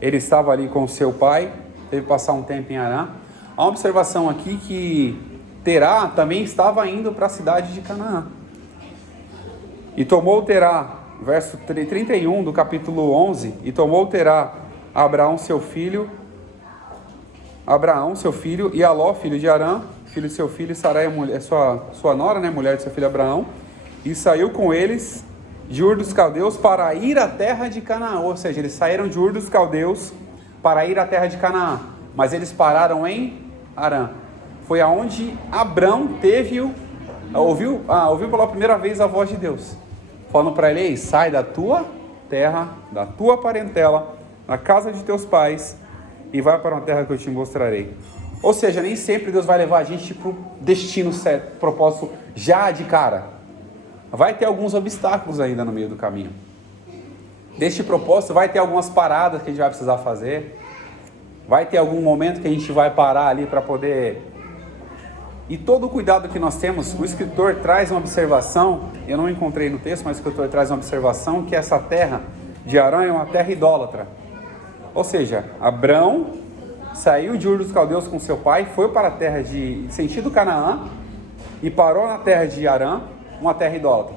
ele estava ali com seu pai. Teve que passar um tempo em Harã. Há uma observação aqui que Terá também estava indo para a cidade de Canaã. E tomou Terá, verso 31 do capítulo 11, e tomou Terá Abraão seu filho, e Aló, filho de Harã, filho de seu filho, e Sarai, sua nora, né, mulher de seu filho Abraão, e saiu com eles de Ur dos Caldeus para ir à terra de Canaã. Ou seja, eles saíram de Ur dos Caldeus para ir à terra de Canaã, mas eles pararam em Harã. Foi aonde Abraão ouviu pela primeira vez a voz de Deus, falando para ele: sai da tua terra, da tua parentela, na casa de teus pais, e vai para uma terra que eu te mostrarei. Ou seja, nem sempre Deus vai levar a gente para o destino certo, propósito já de cara. Vai ter alguns obstáculos ainda no meio do caminho. Deste propósito vai ter algumas paradas que a gente vai precisar fazer. Vai ter algum momento que a gente vai parar ali para poder... E todo o cuidado que nós temos, o escritor traz uma observação, eu não encontrei no texto, mas o escritor traz uma observação, que essa terra de Harã é uma terra idólatra. Ou seja, Abraão saiu de Ur dos Caldeus com seu pai, foi para a terra de sentido Canaã, e parou na terra de Harã, uma terra idólatra.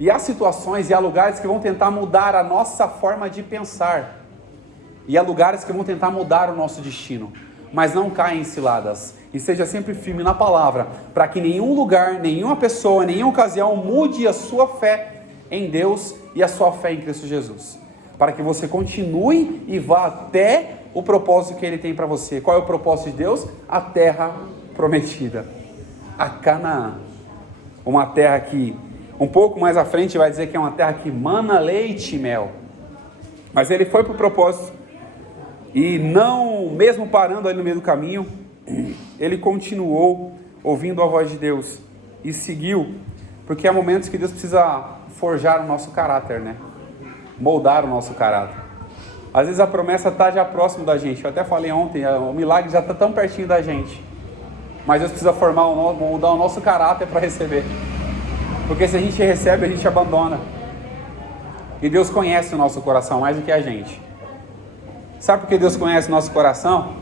E há situações e há lugares que vão tentar mudar a nossa forma de pensar. E há lugares que vão tentar mudar o nosso destino. Mas não caia em ciladas. E seja sempre firme na palavra, para que nenhum lugar, nenhuma pessoa, nenhuma ocasião mude a sua fé em Deus e a sua fé em Cristo Jesus. Para que você continue e vá até o propósito que Ele tem para você. Qual é o propósito de Deus? A terra prometida, a Canaã. Uma terra que, um pouco mais à frente, vai dizer que é uma terra que mana leite e mel. Mas ele foi para o propósito, e não, mesmo parando ali no meio do caminho, ele continuou ouvindo a voz de Deus e seguiu, porque há momentos que Deus precisa forjar o nosso caráter, né? Moldar o nosso caráter. Às vezes a promessa está já próximo da gente. Eu até falei ontem, o milagre já está tão pertinho da gente, mas Deus precisa moldar o nosso caráter para receber, porque se a gente recebe, a gente abandona. E Deus conhece o nosso coração mais do que a gente. Sabe por que Deus conhece o nosso coração?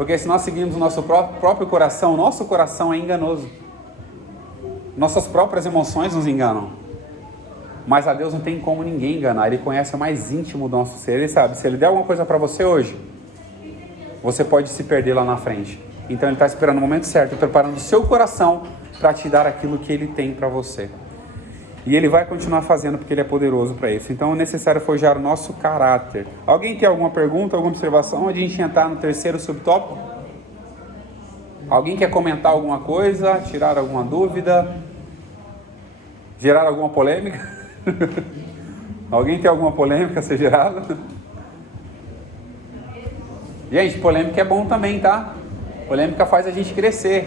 Porque se nós seguirmos o nosso próprio coração, o nosso coração é enganoso. Nossas próprias emoções nos enganam. Mas a Deus não tem como ninguém enganar. Ele conhece o mais íntimo do nosso ser. Ele sabe, se Ele der alguma coisa para você hoje, você pode se perder lá na frente. Então Ele está esperando o momento certo, preparando o seu coração para te dar aquilo que Ele tem para você. E Ele vai continuar fazendo porque Ele é poderoso para isso. Então é necessário forjar o nosso caráter. Alguém tem alguma pergunta, alguma observação? Onde a gente entrar no terceiro subtópico? Alguém quer comentar alguma coisa? Tirar alguma dúvida? Gerar alguma polêmica? Alguém tem alguma polêmica a ser gerada? Gente, polêmica é bom também, tá? Polêmica faz a gente crescer.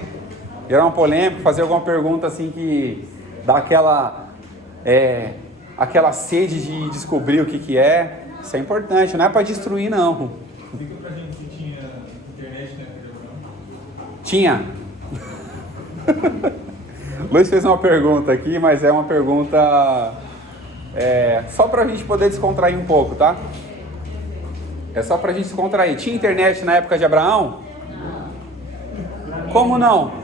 Gerar uma polêmica, fazer alguma pergunta assim que dá aquela sede de descobrir o que é. Isso é importante, não é para destruir, não. Explica pra gente se tinha internet, né? Tinha. Luiz fez uma pergunta aqui, mas é uma pergunta só para a gente poder descontrair um pouco, tá? É só para a gente descontrair. Tinha internet na época de Abraão? Como não?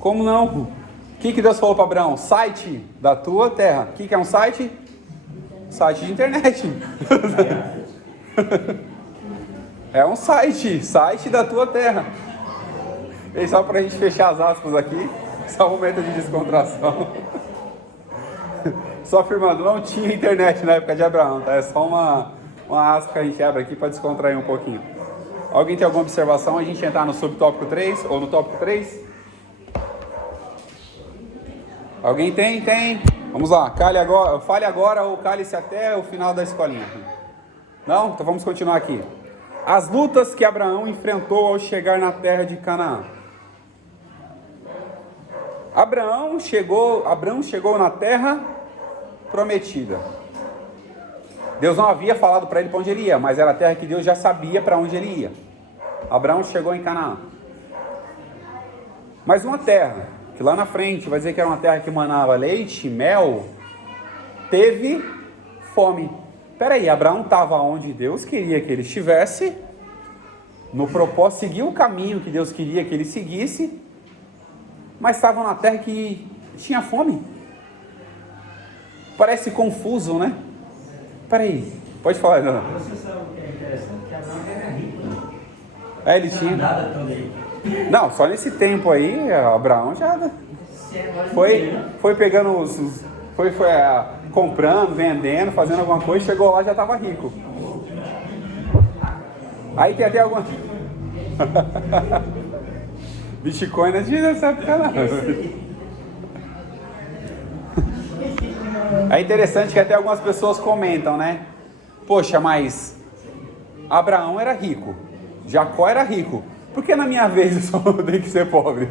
Como não? O que Deus falou para Abraão? Site da tua terra. O que é um site? Site de internet. É um site da tua terra. E só para a gente fechar as aspas aqui, só um momento de descontração. Só afirmando, não tinha internet na época de Abraão, tá? É só uma aspa que a gente abre aqui para descontrair um pouquinho. Alguém tem alguma observação? A gente entrar no subtópico 3 ou no tópico 3? Alguém tem? Tem. Vamos lá, fale agora ou cale-se até o final da escolinha. Não? Então vamos continuar aqui. As lutas que Abraão enfrentou ao chegar na terra de Canaã. Abraão chegou na terra prometida. Deus não havia falado para ele para onde ele ia, mas era a terra que Deus já sabia para onde ele ia. Abraão chegou em Canaã. Mas uma terra, que lá na frente vai dizer que era uma terra que manava leite, mel, teve fome. Peraí, Abraão estava onde Deus queria que ele estivesse, no propósito, seguiu o caminho que Deus queria que ele seguisse, mas estava numa terra que tinha fome. Parece confuso, né? Peraí, pode falar, João. Você sabe o que é interessante? Que Abraão era rico, né? Ele tinha. Nada todo aí. Não, só nesse tempo aí, Abraão já foi pegando foi comprando, vendendo, fazendo alguma coisa, chegou lá e já estava rico. Aí tem até alguma... Bitcoin não tinha nessa época não. É interessante que até algumas pessoas comentam, né? Poxa, mas Abraão era rico, Jacó era rico. Por que na minha vez eu só tenho que ser pobre?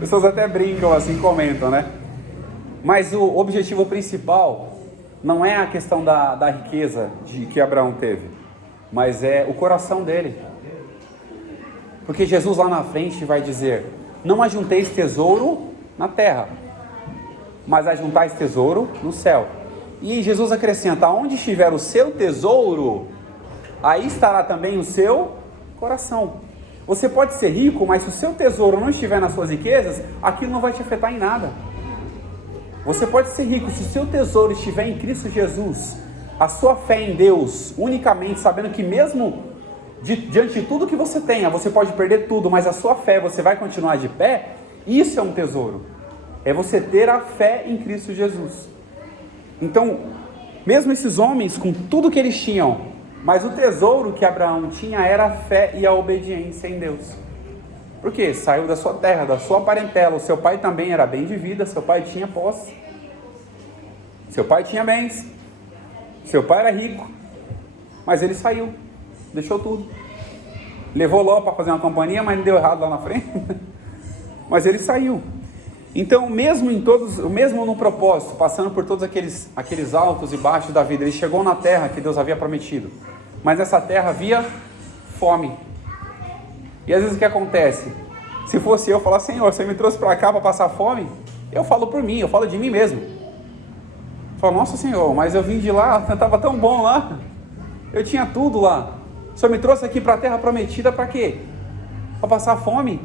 Pessoas até brincam assim, comentam, né? Mas o objetivo principal não é a questão da riqueza que Abraão teve, mas é o coração dele. Porque Jesus lá na frente vai dizer: não ajunteis tesouro na terra, mas ajuntais tesouro no céu. E Jesus acrescenta: onde estiver o seu tesouro, aí estará também o seu coração. Você pode ser rico, mas se o seu tesouro não estiver nas suas riquezas, aquilo não vai te afetar em nada. Você pode ser rico, se o seu tesouro estiver em Cristo Jesus, a sua fé em Deus, unicamente sabendo que mesmo diante de tudo que você tenha, você pode perder tudo, mas a sua fé, você vai continuar de pé. Isso é um tesouro. É você ter a fé em Cristo Jesus. Então, mesmo esses homens, com tudo que eles tinham, mas o tesouro que Abraão tinha era a fé e a obediência em Deus. Por quê? Saiu da sua terra, da sua parentela. O seu pai também era bem de vida, seu pai tinha posse. Seu pai tinha bens. Seu pai era rico. Mas ele saiu, deixou tudo. Levou Ló para fazer uma companhia, mas não deu errado lá na frente. Mas ele saiu. Então, mesmo no propósito, passando por todos aqueles altos e baixos da vida, ele chegou na terra que Deus havia prometido. Mas nessa terra havia fome. E às vezes o que acontece? Se fosse eu falar: Senhor, você me trouxe para cá para passar fome? Eu falo por mim, eu falo de mim mesmo. Eu falo: nossa Senhor, mas eu vim de lá, estava tão bom lá. Eu tinha tudo lá. O Senhor me trouxe aqui para a terra prometida para quê? Para passar fome?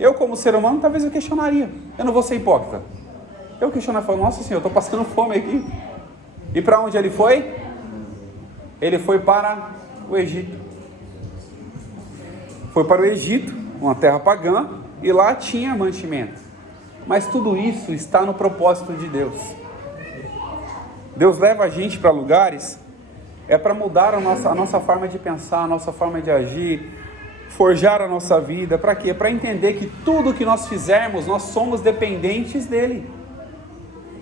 Eu, como ser humano, talvez eu questionaria. Eu não vou ser hipócrita. Eu questionaria, falo, nossa Senhor, eu estou passando fome aqui. E para onde ele foi? Ele foi para o Egito. Foi para o Egito, uma terra pagã, e lá tinha mantimento. Mas tudo isso está no propósito de Deus. Deus leva a gente para lugares, é para mudar a nossa forma de pensar, a nossa forma de agir, forjar a nossa vida. Para quê? Para entender que tudo que nós fizermos, nós somos dependentes dele.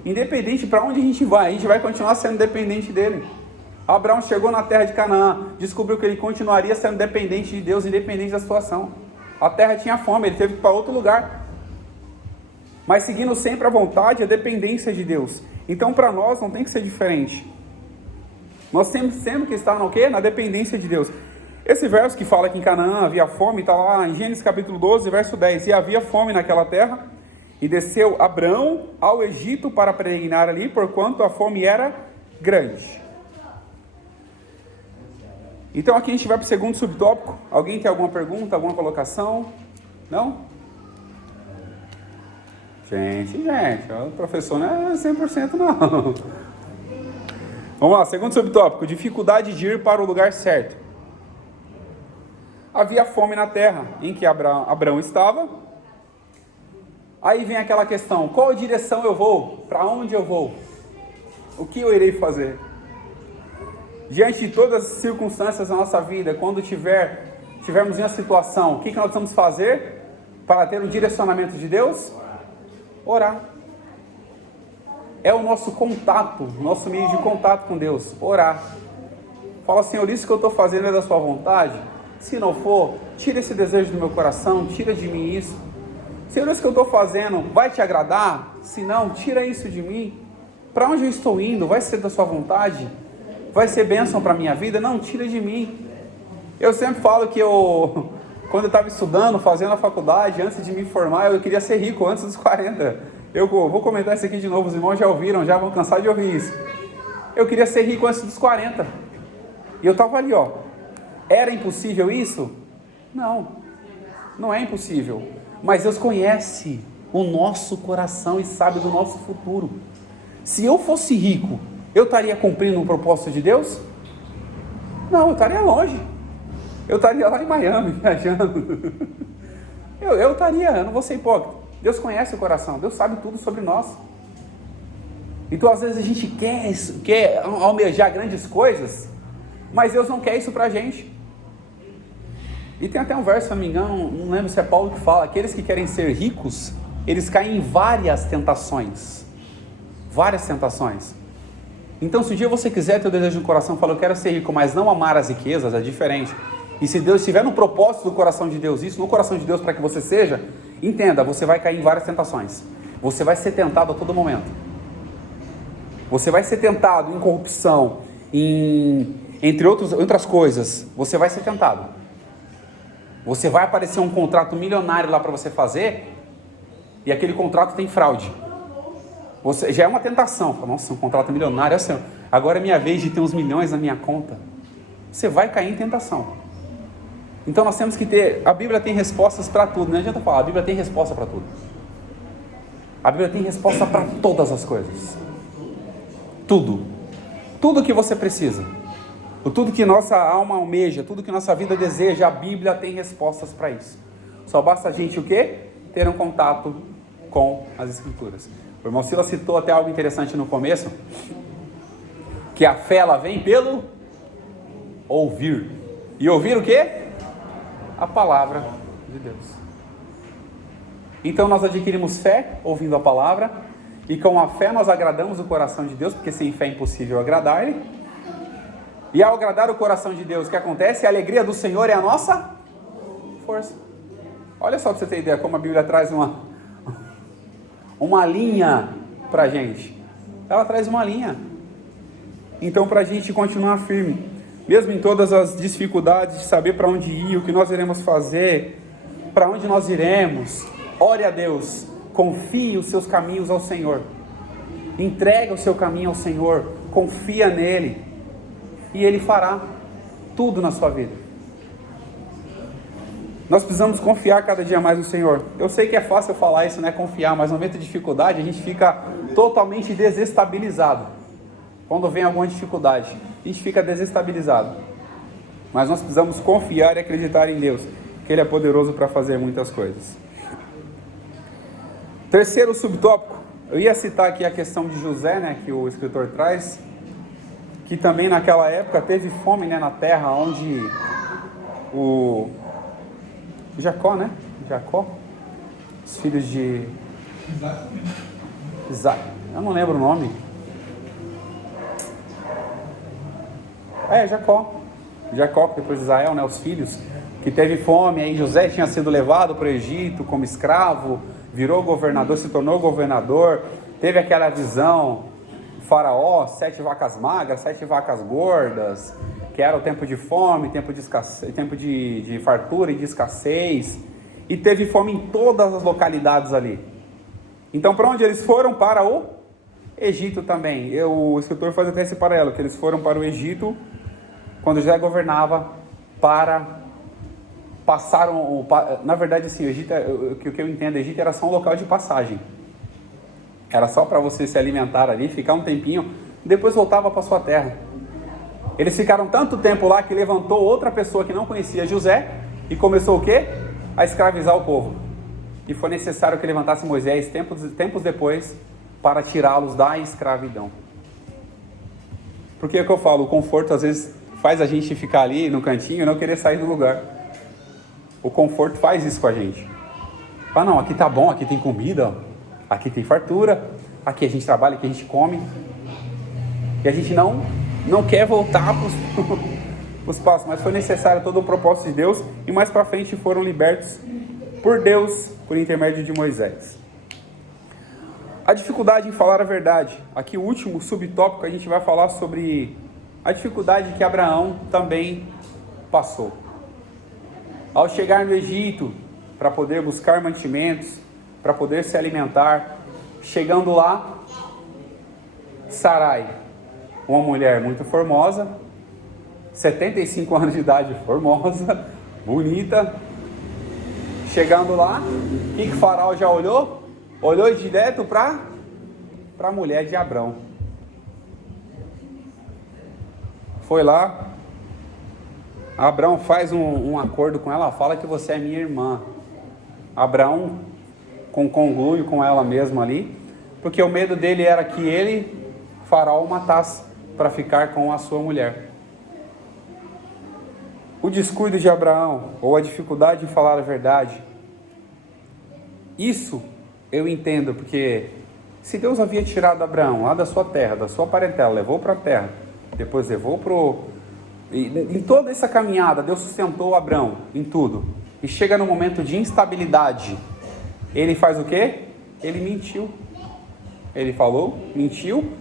Independente para onde a gente vai continuar sendo dependente dele. Abraão chegou na terra de Canaã, descobriu que ele continuaria sendo dependente de Deus, independente da situação. A terra tinha fome, ele teve que ir para outro lugar. Mas seguindo sempre a vontade e a dependência de Deus. Então para nós não tem que ser diferente. Nós temos que estar no quê? Na dependência de Deus. Esse verso que fala que em Canaã havia fome, está lá em Gênesis capítulo 12, verso 10. E havia fome naquela terra, e desceu Abrão ao Egito para peregrinar ali, porquanto a fome era grande. Então aqui a gente vai para o segundo subtópico. Alguém tem alguma pergunta, alguma colocação? Não? Gente, o professor não é 100% não. Vamos lá, segundo subtópico, dificuldade de ir para o lugar certo. Havia fome na terra em que Abrão estava. Aí vem aquela questão, qual direção eu vou? Para onde eu vou? O que eu irei fazer? Diante de todas as circunstâncias da nossa vida, quando tivermos em uma situação, o que nós vamos fazer para ter um direcionamento de Deus? Orar. É o nosso contato, nosso meio de contato com Deus, orar. Fala, Senhor, isso que eu estou fazendo é da sua vontade? Se não for, tira esse desejo do meu coração, tira de mim isso. Senhor, isso que eu estou fazendo vai te agradar? Se não, tira isso de mim. Para onde eu estou indo? Vai ser da sua vontade? Vai ser bênção para a minha vida? Não, tira de mim. Eu sempre falo que quando eu estava estudando, fazendo a faculdade, antes de me formar, eu queria ser rico antes dos 40. Eu vou comentar isso aqui de novo, os irmãos já ouviram, já vão cansar de ouvir isso. Eu queria ser rico antes dos 40. E eu estava ali, Era impossível isso? Não, não é impossível. Mas Deus conhece o nosso coração e sabe do nosso futuro. Se eu fosse rico, eu estaria cumprindo o propósito de Deus? Não, eu estaria longe. Eu estaria lá em Miami, viajando. Eu não vou ser hipócrita. Deus conhece o coração, Deus sabe tudo sobre nós. Então às vezes a gente quer almejar grandes coisas, mas Deus não quer isso pra gente. E tem até um verso, se não me engano, não lembro se é Paulo que fala, aqueles que querem ser ricos, eles caem em várias tentações. Várias tentações. Então se um dia você quiser ter o desejo no coração, fala, eu quero ser rico, mas não amar as riquezas, é diferente. E se Deus estiver no propósito do coração de Deus, isso no coração de Deus para que você seja, entenda, você vai cair em várias tentações. Você vai ser tentado a todo momento. Você vai ser tentado em corrupção, entre outras coisas. Você vai ser tentado. Você vai aparecer um contrato milionário lá para você fazer, e aquele contrato tem fraude. Já é uma tentação. Nossa, um contrato milionário, assim, agora é minha vez de ter uns milhões na minha conta. Você vai cair em tentação. Então nós temos que ter, a Bíblia tem respostas para tudo, não adianta falar, a Bíblia tem resposta para tudo. A Bíblia tem resposta para todas as coisas. Tudo que você precisa, tudo que nossa alma almeja, tudo que nossa vida deseja, a Bíblia tem respostas para isso. Só basta a gente o quê? Ter um contato com as Escrituras. O irmão Silas citou até algo interessante no começo, que a fé ela vem pelo ouvir. E ouvir o quê? A palavra de Deus. Então nós adquirimos fé ouvindo a palavra, e com a fé nós agradamos o coração de Deus, porque sem fé é impossível agradar Ele. E ao agradar o coração de Deus, o que acontece? A alegria do Senhor é a nossa força. Olha só para você ter ideia como a Bíblia traz uma linha para a gente. Ela traz uma linha. Então para a gente continuar firme, mesmo em todas as dificuldades de saber para onde ir, o que nós iremos fazer, para onde nós iremos, ore a Deus, confie os seus caminhos ao Senhor, entrega o seu caminho ao Senhor, confia nele. e Ele fará tudo na sua vida. Nós precisamos confiar cada dia mais no Senhor. Eu sei que é fácil falar isso, né? Confiar, mas no momento de dificuldade a gente fica totalmente desestabilizado. Quando vem alguma dificuldade, a gente fica desestabilizado. Mas nós precisamos confiar e acreditar em Deus, que Ele é poderoso para fazer muitas coisas. Terceiro subtópico, eu ia citar aqui a questão de José, né? Que o escritor traz, que também naquela época teve fome, né, na terra, onde o Jacó, né? Jacó, os filhos de Isaac, eu não lembro o nome. Jacó, depois de Israel, né? Os filhos, que teve fome, aí José tinha sido levado para o Egito como escravo, virou governador, se tornou governador, teve aquela visão, Faraó, 7 vacas magras, 7 vacas gordas, que era o tempo de fome, tempo de escassez, tempo de fartura e de escassez, e teve fome em todas as localidades ali. Então, para onde eles foram? Para o Egito também. O escritor faz até esse paralelo, que eles foram para o Egito, quando José governava, na verdade, assim, o Egito, o que eu entendo, o Egito era só um local de passagem. Era só para você se alimentar ali, ficar um tempinho, depois voltava para sua terra. Eles ficaram tanto tempo lá que levantou outra pessoa que não conhecia José e começou o quê? A escravizar o povo. E foi necessário que levantasse Moisés tempos depois para tirá-los da escravidão. Porque é o que eu falo, o conforto às vezes faz a gente ficar ali no cantinho e não querer sair do lugar. O conforto faz isso com a gente. Fala, não, aqui tá bom, aqui tem comida, aqui tem fartura, aqui a gente trabalha, aqui a gente come. E a gente não quer voltar para os passos, mas foi necessário todo o propósito de Deus, e mais para frente foram libertos por Deus, por intermédio de Moisés. A dificuldade em falar a verdade. Aqui o último subtópico, a gente vai falar sobre a dificuldade que Abraão também passou. Ao chegar no Egito, para poder buscar mantimentos, para poder se alimentar, chegando lá, Sarai, uma mulher muito formosa, 75 anos de idade, formosa, bonita, chegando lá, o que Faraó já olhou? Olhou direto para a mulher de Abrão. Foi lá, Abrão faz um acordo com ela, fala que você é minha irmã. Abraão conclui com ela mesmo ali, porque o medo dele era que ele, Faraó, matasse para ficar com a sua mulher. O descuido de Abraão, ou a dificuldade em falar a verdade, isso eu entendo, porque se Deus havia tirado Abraão lá da sua terra, da sua parentela, levou para a terra, depois levou para o... Em toda essa caminhada, Deus sustentou Abraão em tudo. E chega no momento de instabilidade, ele faz o quê? Ele mentiu. Ele falou, mentiu,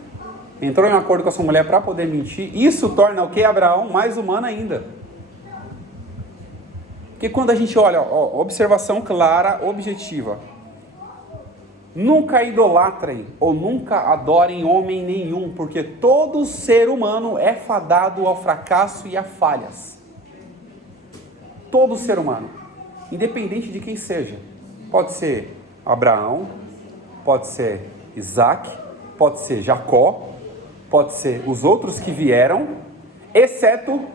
entrou em um acordo com a sua mulher para poder mentir. Isso torna o que? Abraão mais humano ainda. Porque quando a gente olha, observação clara, objetiva. Nunca idolatrem ou nunca adorem homem nenhum, porque todo ser humano é fadado ao fracasso e a falhas. Todo ser humano, independente de quem seja. Pode ser Abraão, pode ser Isaac, pode ser Jacó, pode ser os outros que vieram, exceto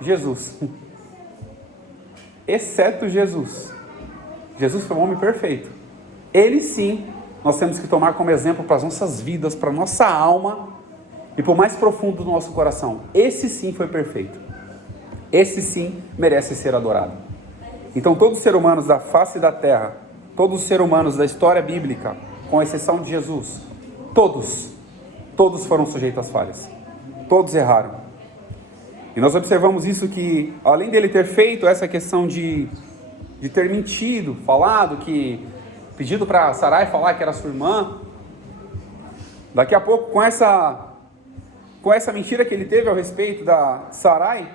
Jesus. Exceto Jesus. Jesus foi um homem perfeito. Ele sim, nós temos que tomar como exemplo para as nossas vidas, para a nossa alma e para o mais profundo do nosso coração. Esse sim foi perfeito. Esse sim merece ser adorado. Então todos os seres humanos da face da terra, todos os seres humanos da história bíblica, com exceção de Jesus, todos foram sujeitos às falhas. Todos erraram. E nós observamos isso, que além dele ter feito essa questão de ter mentido, falado que... pedido para Sarai falar que era sua irmã, daqui a pouco com essa mentira que ele teve ao respeito da Sarai,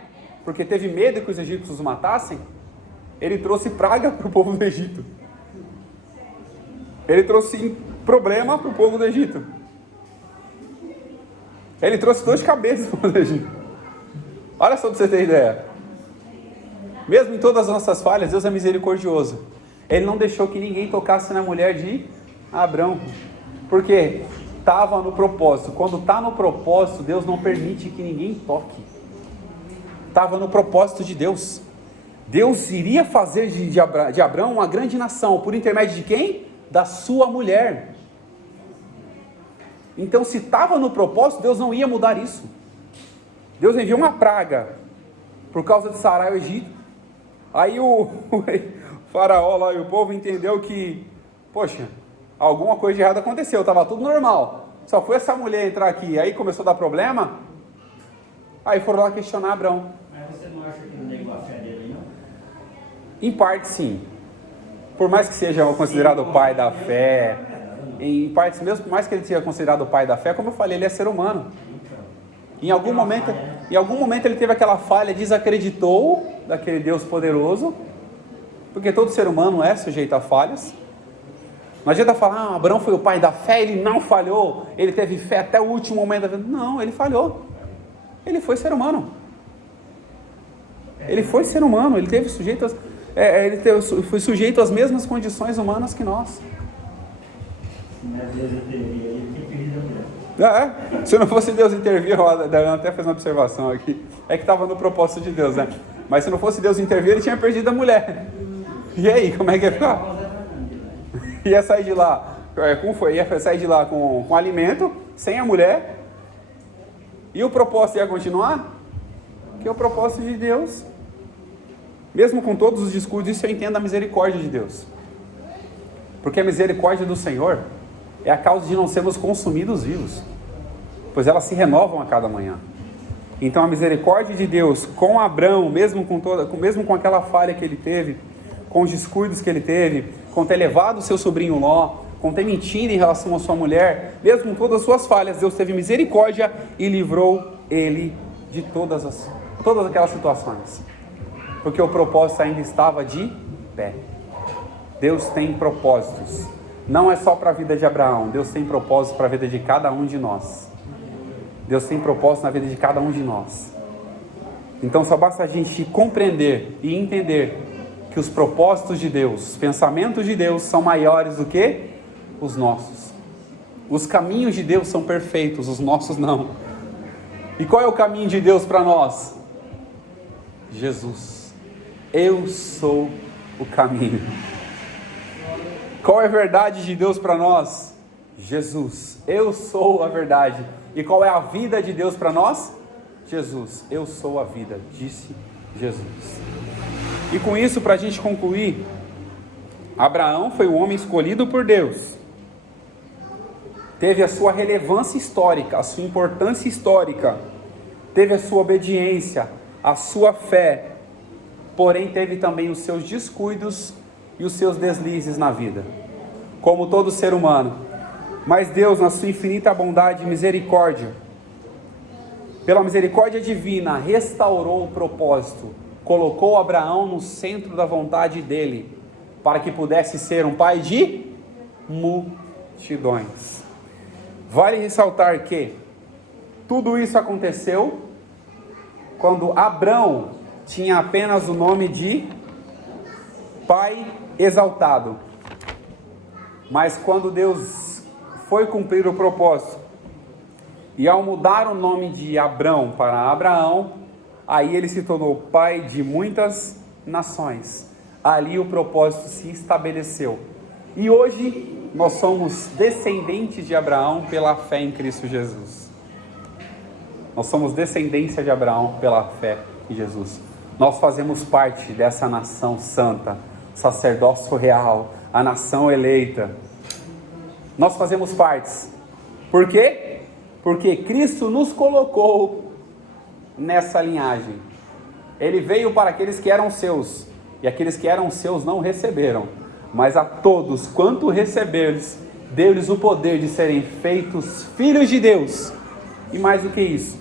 porque teve medo que os egípcios o matassem, ele trouxe praga para o povo do Egito. Ele trouxe problema para o povo do Egito. Ele trouxe dor de cabeça para o povo do Egito. Olha só para você ter ideia. Mesmo em todas as nossas falhas, Deus é misericordioso. Ele não deixou que ninguém tocasse na mulher de Abrão. Porque estava no propósito. Quando está no propósito, Deus não permite que ninguém toque. Estava no propósito de Deus. Deus iria fazer de Abrão uma grande nação. Por intermédio de quem? Da sua mulher. Então, se estava no propósito, Deus não ia mudar isso. Deus enviou uma praga por causa de Sarai, o Egito. Aí o faraó lá e o povo entendeu que, poxa, alguma coisa de errado aconteceu, estava tudo normal. Só foi essa mulher entrar aqui, aí começou a dar problema. Aí foram lá questionar Abrão. Mas você não acha que não negou a fé dele, não? Em parte, sim. Por mais que seja considerado o pai da fé, em partes mesmo, por mais que ele seja considerado o pai da fé, como eu falei, ele é ser humano. Em algum momento ele teve aquela falha, desacreditou daquele Deus poderoso, porque todo ser humano é sujeito a falhas. Não adianta falar, Abraão foi o pai da fé, ele não falhou, ele teve fé até o último momento da vida. Não, ele falhou. Ele foi ser humano. Ele foi ser humano, ele teve sujeito foi sujeito às mesmas condições humanas que nós. Se não fosse Deus intervir, eu até fiz uma observação aqui, é que estava no propósito de Deus, né? Mas se não fosse Deus intervir, ele tinha perdido a mulher. E aí, como é que ia ficar? Ia sair de lá, como foi? Ia sair de lá com alimento, sem a mulher, e o propósito ia continuar? Que é o propósito de Deus. Mesmo com todos os discursos, isso eu entendo a misericórdia de Deus. Porque a misericórdia do Senhor é a causa de não sermos consumidos vivos, pois elas se renovam a cada manhã. Então a misericórdia de Deus com Abrão, mesmo com aquela falha que ele teve, com os descuidos que ele teve, com ter levado o seu sobrinho Ló, com ter mentido em relação à sua mulher, mesmo com todas as suas falhas, Deus teve misericórdia e livrou ele de todas aquelas situações, porque o propósito ainda estava de pé. Deus tem propósitos, não é só para a vida de Abraão, Deus tem propósitos para a vida de cada um de nós. Deus tem propósito na vida de cada um de nós. Então só basta a gente compreender e entender que os propósitos de Deus, os pensamentos de Deus são maiores do que os nossos. Os caminhos de Deus são perfeitos, os nossos não. E qual é o caminho de Deus para nós? Jesus. Eu sou o caminho. Qual é a verdade de Deus para nós? Jesus. Eu sou a verdade. E qual é a vida de Deus para nós? Jesus. Eu sou a vida, disse Jesus. E com isso, para a gente concluir, Abraão foi o homem escolhido por Deus. Teve a sua relevância histórica, a sua importância histórica. Teve a sua obediência, a sua fé. Porém, teve também os seus descuidos e os seus deslizes na vida, como todo ser humano. Mas Deus, na sua infinita bondade e misericórdia, pela misericórdia divina, restaurou o propósito, colocou Abraão no centro da vontade dele, para que pudesse ser um pai de multidões. Vale ressaltar que tudo isso aconteceu quando Abrão tinha apenas o nome de pai exaltado. Mas quando Deus foi cumprir o propósito, e ao mudar o nome de Abrão para Abraão, aí ele se tornou pai de muitas nações. Ali o propósito se estabeleceu. E hoje nós somos descendentes de Abraão pela fé em Cristo Jesus. Nós somos descendência de Abraão pela fé em Jesus. Nós fazemos parte dessa nação santa, sacerdócio real, a nação eleita. Nós fazemos parte. Por quê? Porque Cristo nos colocou nessa linhagem. Ele veio para aqueles que eram seus, e aqueles que eram seus não receberam. Mas a todos quanto receberes, deu-lhes o poder de serem feitos filhos de Deus. E mais do que isso,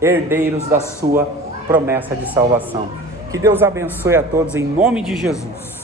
herdeiros da sua promessa de salvação. Que Deus abençoe a todos em nome de Jesus.